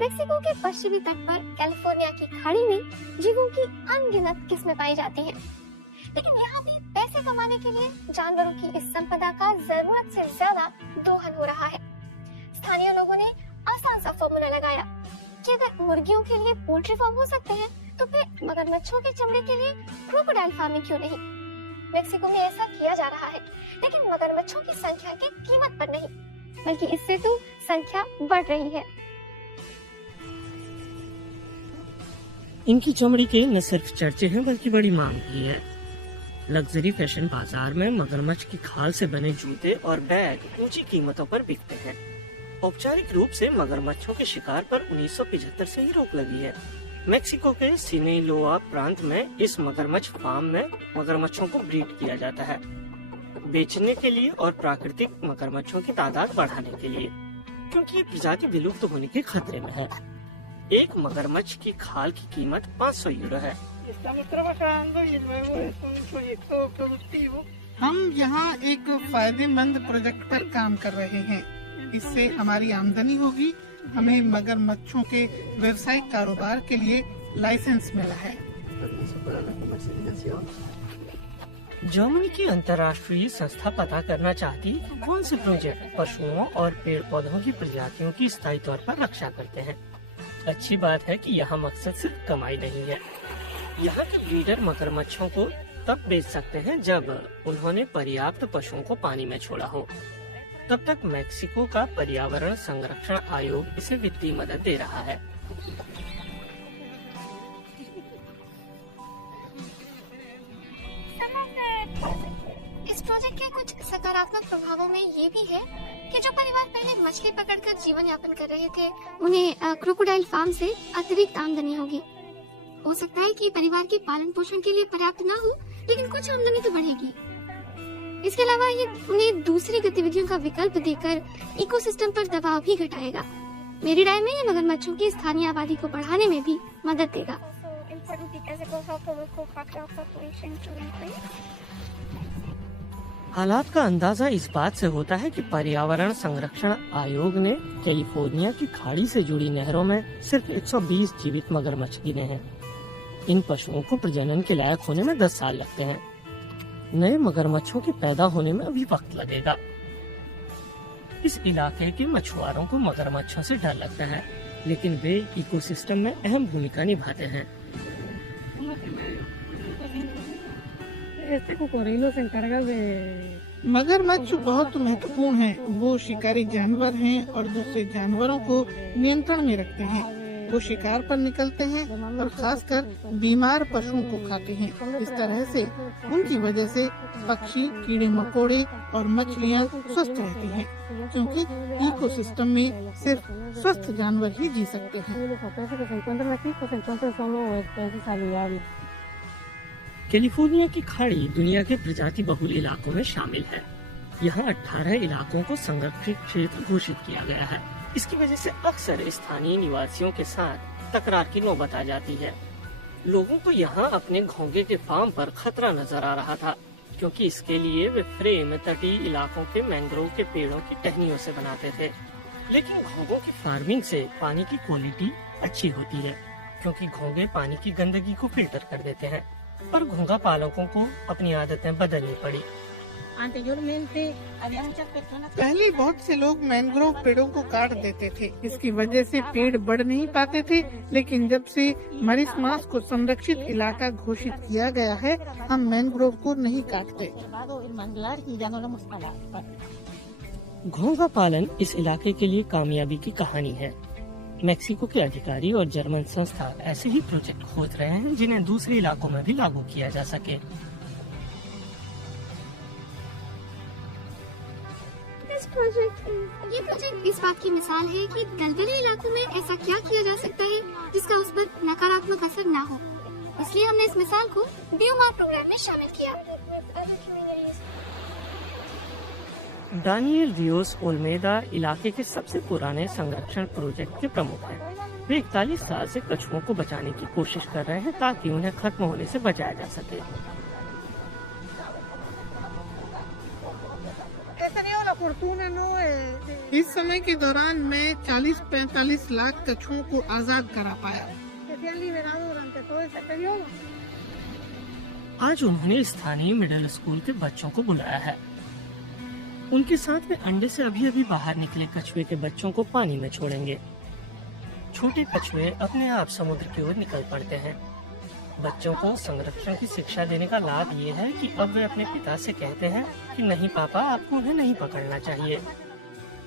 Mexico के पश्चिमी तट पर कैलिफोर्निया की खाड़ी में जीवों की अनगिनत किस्में पाई जाती हैं। लेकिन यहाँ भी पैसे कमाने के लिए जानवरों की इस संपदा का जरूरत से ज्यादा दोहन हो रहा है। स्थानीय लोगों ने आसान सा फॉर्मूला लगाया कि अगर मुर्गियों के लिए पोल्ट्री फार्म हो सकते हैं तो फिर मगरमच्छों के चमड़े के लिए क्रोकोडाइल फार्मिंग क्यों नहीं। मेक्सिको में ऐसा किया जा रहा है, लेकिन मगरमच्छों की संख्या की कीमत पर नहीं, बल्कि इससे तो संख्या बढ़ रही है। इनकी चमड़ी के न सिर्फ चर्चे हैं बल्कि बड़ी मांग भी है। लग्जरी फैशन बाजार में मगरमच्छ की खाल से बने जूते और बैग ऊंची कीमतों पर बिकते हैं। औपचारिक रूप से मगरमच्छों के शिकार पर 1975 से ही रोक लगी है। मेक्सिको के सिनेलोआ प्रांत में इस मगरमच्छ फार्म में मगरमच्छों को ब्रीड किया जाता है, बेचने के लिए और प्राकृतिक मगरमच्छों की तादाद बढ़ाने के लिए, क्योंकि ये प्रजाति विलुप्त होने के खतरे में है। एक मगरमच्छ की खाल की कीमत 500 यूरो है। हम यहाँ एक फायदेमंद प्रोजेक्ट पर काम कर रहे हैं। इससे हमारी आमदनी होगी। हमें मगरमच्छों के व्यवसायिक कारोबार के लिए लाइसेंस मिला है। जर्मनी की अंतर्राष्ट्रीय संस्था पता करना चाहती है कि कौन से प्रोजेक्ट पशुओं और पेड़ पौधों की प्रजातियों की स्थायी तौर पर रक्षा करते हैं। अच्छी बात है कि यहाँ मकसद सिर्फ कमाई नहीं है। यहाँ के ब्रीडर मगरमच्छों को तब बेच सकते हैं जब उन्होंने पर्याप्त पशुओं को पानी में छोड़ा हो। तब तक मेक्सिको का पर्यावरण संरक्षण आयोग इसे वित्तीय मदद दे रहा है। इस प्रोजेक्ट के कुछ सकारात्मक प्रभावों में ये भी है कि जो परिवार पहले मछली पकड़कर जीवन यापन कर रहे थे, उन्हें क्रोकोडाइल फार्म से अतिरिक्त आमदनी होगी। हो सकता है कि परिवार के पालन पोषण के लिए पर्याप्त ना हो, लेकिन कुछ आमदनी तो बढ़ेगी। इसके अलावा ये उन्हें दूसरी गतिविधियों का विकल्प देकर इकोसिस्टम पर दबाव भी घटाएगा। मेरी राय में ये मगरमच्छों की स्थानीय आबादी को बढ़ाने में भी मदद देगा। हालात का अंदाजा इस बात से होता है कि पर्यावरण संरक्षण आयोग ने कैलिफोर्निया की खाड़ी से जुड़ी नहरों में सिर्फ 120 जीवित मगरमच्छ गिने हैं। इन पशुओं को प्रजनन के लायक होने में 10 साल लगते हैं। नए मगरमच्छों के पैदा होने में अभी वक्त लगेगा। इस इलाके के मछुआरों को मगरमच्छों से डर लगता है, लेकिन वे इकोसिस्टम में अहम भूमिका निभाते हैं। मगरमच्छ बहुत महत्वपूर्ण हैं। वो शिकारी जानवर हैं और दूसरे जानवरों को नियंत्रण में रखते हैं। वो शिकार पर निकलते हैं और खासकर बीमार पशुओं को खाते हैं। इस तरह से उनकी वजह से पक्षी, कीड़े मकोड़े और मछलियाँ स्वस्थ रहती हैं, क्योंकि इकोसिस्टम में सिर्फ स्वस्थ जानवर ही जी सकते हैं। कैलिफोर्निया की खाड़ी दुनिया के प्रजाति बहुल इलाकों में शामिल है। यहाँ 18 इलाकों को संरक्षित क्षेत्र घोषित किया गया है। इसकी वजह से अक्सर स्थानीय निवासियों के साथ तकरार की नौबत आ जाती है। लोगों को यहाँ अपने घोंगे के फार्म पर खतरा नजर आ रहा था, क्योंकि इसके लिए वे फ्रेम तटीय इलाकों के मैंग्रोव के पेड़ों की टहनियों से बनाते थे। लेकिन घोंगों की फार्मिंग से पानी की क्वालिटी अच्छी होती है, क्योंकि घोंगे पानी की गंदगी को फिल्टर कर देते हैं। पर घोंगा पालकों को अपनी आदतें बदलनी पड़ी। पहले बहुत से लोग मैंग्रोव पेड़ों को काट देते थे। इसकी वजह से पेड़ बढ़ नहीं पाते थे, लेकिन जब से मरीसमास को संरक्षित इलाका घोषित किया गया है, हम मैंग्रोव को नहीं काटते। घोंगा पालन इस इलाके के लिए कामयाबी की कहानी है। मेक्सिको के अधिकारी और जर्मन संस्था ऐसे ही प्रोजेक्ट खोज रहे हैं जिन्हें दूसरे इलाकों में भी लागू किया जा सके। ये प्रोजेक्ट इस बात की मिसाल है कि दलदली इलाकों में ऐसा क्या किया जा सकता है जिसका उस पर नकारात्मक असर ना हो। इसलिए हमने इस मिसाल को बियोमार प्रोग्राम में शामिल किया। दानियल रियोस ओल्मेदा इलाके के सबसे पुराने संरक्षण प्रोजेक्ट के प्रमुख हैं। वे 41 साल से कछुओं को बचाने की कोशिश कर रहे हैं ताकि उन्हें खत्म होने से बचाया जा सके। इस समय के दौरान मैं 40-45 लाख कछुओं को आजाद करा पाया। आज उन्होंने स्थानीय मिडिल स्कूल के बच्चों को बुलाया है। उनके साथ में अंडे से अभी अभी बाहर निकले कछुए के बच्चों को पानी में छोड़ेंगे। छोटे कछुए अपने आप समुद्र की ओर निकल पड़ते हैं। बच्चों को संरक्षण की शिक्षा देने का लाभ ये है कि अब वे अपने पिता से कहते हैं कि नहीं पापा, आपको उन्हें नहीं पकड़ना चाहिए।